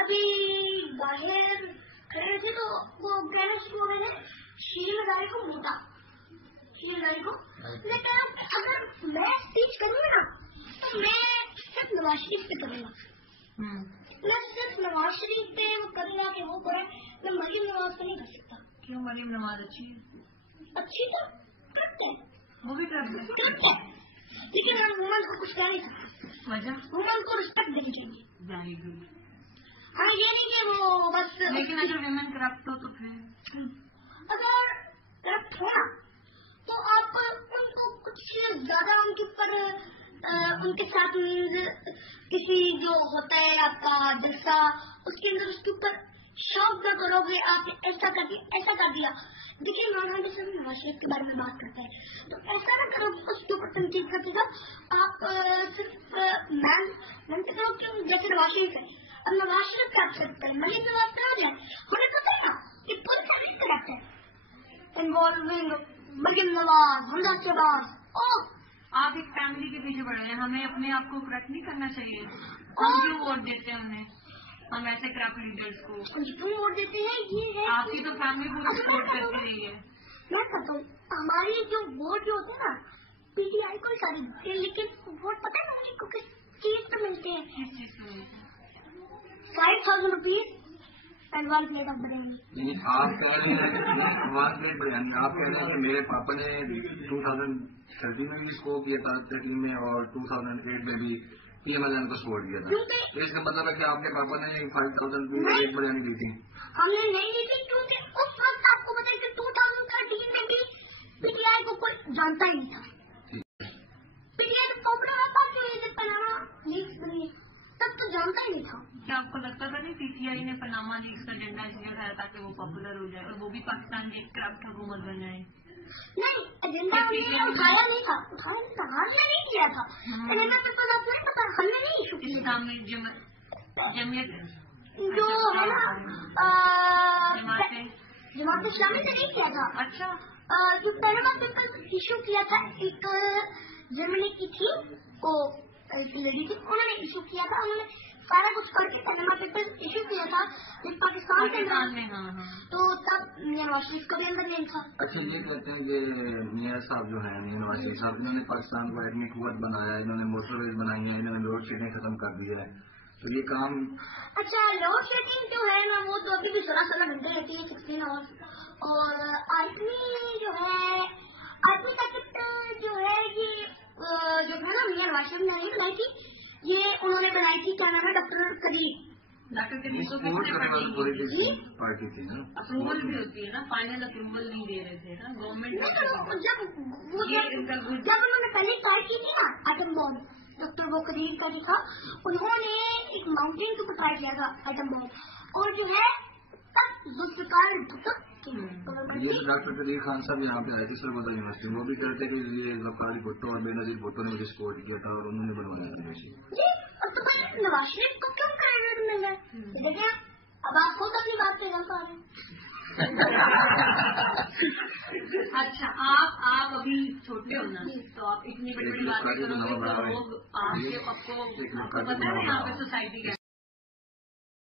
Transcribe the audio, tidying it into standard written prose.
ابھی باہر کھڑے تھے تو وہ کہنا شروع ہو رہے تھے شیر مزاری کو موٹا، شیر مزاری کو. میں کہہ رہا ہوں اگر میں اسپیچ کروں گا نا تو میں صرف نواز شریف پہ کروں گا، میں صرف نواز شریف پہ وہ کروں گا کہ وہ کرے. میں مریم نواز پہ نہیں کر سکتا. کیوں؟ مریم نواز اچھی ہے، اچھی تو کرتے ہیں، وہ بھی کرتے کرتے ہیں، لیکن میں وومن کو کچھ کہہ نہیں سکتا. وجہ وومن کو رسپیکٹ دینی چاہیے. Very good. ہاں یہ نہیں کہ وہ بس. لیکن اگر ویمن کرپٹ ہو تو پھر اگر کرپٹ ہو نا تو آپ ان کو کچھ زیادہ ان کے اوپر ان کے ساتھ کسی جو ہوتا ہے آپ کا جلسہ اس کے اندر اس کے اوپر شوق نہ کرو گے آپ نے ایسا کر دیا ایسا کر دیا. دیکھیے عمران خان جیسے معاشرت کے بارے میں بات کرتا ہے تو ایسا نہ کرو اس کے اوپر تنقید کرتے گا. آپ صرف مین سے کرو کہ جیسے نواز شریف ہے. اب نواز شریف کر سکتے ہیں مریم نواز کرا جائے ہمیں پتہ ہے نا کہ پوری فیملی کریکٹ ہے انوالونگ مریم نواز حمزہ شہباز. آپ ایک فیملی کے پیچھے پڑ رہے ہیں، ہمیں اپنے آپ کو کریکٹ نہیں کرنا چاہیے. ہم کیوں ووٹ دیتے ہیں انہیں، ہم ایسے کرپٹ لیڈرس کو کیوں ووٹ دیتے ہیں؟ یہ ہے آپ کی تو فیملی پوری سپورٹ کرتی رہی ہے. میں کہتا ہوں ہماری جو ووٹ جو ہوتے ہیں نا پی ٹی آئی کو ساری دیتے ہیں لیکن ووٹ پتہ ہے مجھے کو کس چیز پہ ملتے ہیں؟ کس چیز کو ملتے ہیں؟ 5,000 rupees and 1 plate of biryani. آپ کہہ رہے ہیں آواز پلیٹ بریانی، آپ کہہ رہے ہیں کہ میرے پاپا نے 2013 میں بھی اسکور کیا تھا تحریر میں اور 2008 میں بھی پی ایم ایل کو سپورٹ کیا تھا. تو اس کا مطلب ہے کہ آپ کے پاپا نے 5,000 پلیٹ بریانی دی تھی. ہم نے نہیں دی تھی کیونکہ اس وقت آپ کو بتائیں کہ 2013 میں بھی پی ٹی آئی کو کوئی جانتا ہی نہیں تھا. پی ٹی آئی کو پاپولر ہوتا کہ یہ پناما لیکس بنی تب تو جانتا ہی نہیں تھا. کیا آپ کو لگتا تھا نہیں پی ٹی آئی نے پناما لیکس کا ایجنڈا اس لیے اٹھایا تاکہ وہ پاپولر ہو جائے اور وہ بھی پاکستان کی ایک کرپٹ حکومت بن جائے؟ نہیں ایجنڈا اٹھایا نہیں تھا، ہم نے نہیں کیا تھا. ایجنڈا پیپل آپ نہیں پتا ہم نے نہیں ایشو کیا. اسلامی جمعیت جو ہے نا جماعت اسلامی سے نہیں کیا تھا. اچھا جو پیناما پیپل ایشو کیا تھا ایک جرمنی کی تھی وہ لڑی تھی انہوں نے ایشو کیا تھا. انہوں نے سارا کچھ کر کے پیناما پیپل ایشو کیا تھا لیکن پاکستان کے اندر تو تب میاں نواز شریف کا بھی اندر نہیں تھا. اچھا یہ کہتے ہیں کہ میاں صاحب جو ہیں میاں نواز شریف صاحب انہوں نے پاکستان کو ایٹمی قوت بنایا ہے، انہوں نے موٹر ویز بنائی ہیں، انہوں نے لوڈ شیڈنگ ختم کر دی ہے. تو یہ کام اچھا لوڈ شیڈنگ جو ہے نا وہ تو ابھی بھی 16 گھنٹے رہتی ہے 16 آورس. اور آرمی جو ہے آرمی سیکٹ جو ہے یہ جو ہے نا میاں نواز شریف نے نہیں بنائی تھی، یہ انہوں نے بنائی تھی کیا نام ہے ڈاکٹر قدیر. پارٹی تھی نا اپروول بھی ہوتی ہے نا، فائنل اپروول نہیں دے رہے تھے نا گورنمنٹ. جب انہوں نے پہلی اسٹارٹ کی تھی نا ایٹم بم ڈاکٹر وہ قدیر کا جو تھا انہوں نے ایک ماؤنٹین کے اوپر ٹرائی کیا تھا ایٹم بم اور جو ہے ذوالفقار یہ تو ڈاکٹر قدیر خان صاحب یہاں پہ آئے تھے سرگودا یونیورسٹی، وہ بھی کہتے کہ یہ ذوالفقار بھٹو اور بے نظیر بھٹو نے مجھے سپورٹ کیا تھا اور انہوں نے بنوایا تھا. جی نواز شریف کو کیوں کریڈٹ مل رہا ہے؟ دیکھیں اب آپ خود اپنی بات پہ غلط آ رہے ہیں. اچھا آپ ابھی چھوٹے ہو نا تو آپ اتنی بڑی بڑی باتیں کرو گے تو لوگ آپ کے پکو پتہ ہے یہاں پہ سوسائٹی